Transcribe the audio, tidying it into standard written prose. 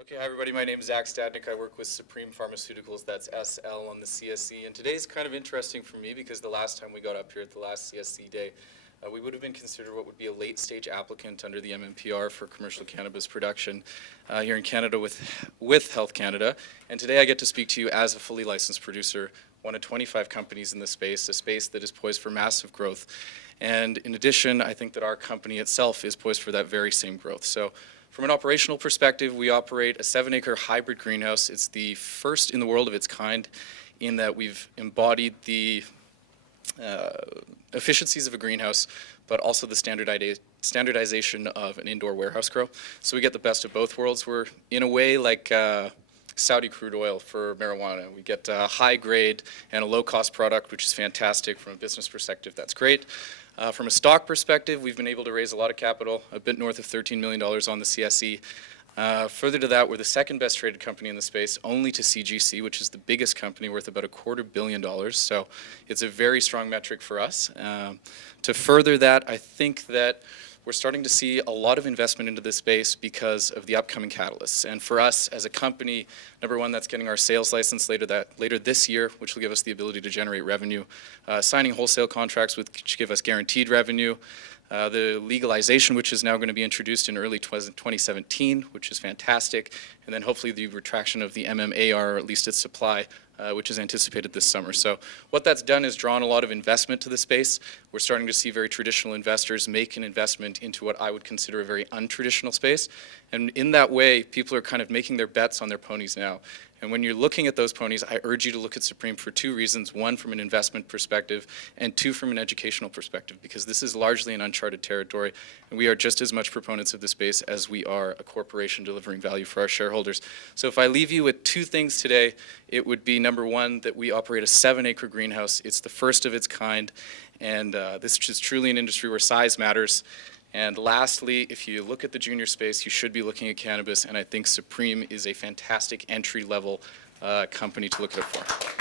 Okay, hi everybody, my name is Zach Stadnik. I work with Supreme Pharmaceuticals, that's SL on the CSE. And today's kind of interesting for me because the last time we got up here at the last CSE day, we would have been considered what would be a late-stage applicant under the MMPR for commercial cannabis production here in Canada with Health Canada. And today I get to speak to you as a fully licensed producer, one of 25 companies in the space, a space that is poised for massive growth. And in addition, I think that our company itself is poised for that very same growth. So from an operational perspective, we operate a 7-acre hybrid greenhouse. It's the first in the world of its kind in that we've embodied the efficiencies of a greenhouse, but also the standardization of an indoor warehouse grow. So we get the best of both worlds. We're in a way like Saudi crude oil for marijuana. We get a high grade and a low cost product, which is fantastic from a business perspective. That's great. From a stock perspective, we've been able to raise a lot of capital, a bit north of $13 million on the CSE. Further to that, we're the second best traded company in the space, only to CGC, which is the biggest company worth about $250 million. So it's a very strong metric for us. To further that, I think that we're starting to see a lot of investment into this space because of the upcoming catalysts. And for us as a company, number one, that's getting our sales license later this year, which will give us the ability to generate revenue, signing wholesale contracts which give us guaranteed revenue, the legalization, which is now going to be introduced in early 2017, which is fantastic, and then hopefully the retraction of the MMAR, or at least its supply, which is anticipated this summer. So what that's done is drawn a lot of investment to the space. We're starting to see very traditional investors make an investment into what I would consider a very untraditional space. And in that way, people are kind of making their bets on their ponies now. And when you're looking at those ponies, I urge you to look at Supreme for two reasons. One, from an investment perspective, and two, from an educational perspective, because this is largely an uncharted territory, and we are just as much proponents of the space as we are a corporation delivering value for our shareholders. So if I leave you with two things today, it would be, number one, that we operate a 7-acre greenhouse. It's the first of its kind, and this is truly an industry where size matters. And lastly, if you look at the junior space, you should be looking at cannabis, and I think Supreme is a fantastic entry-level company to look at it for.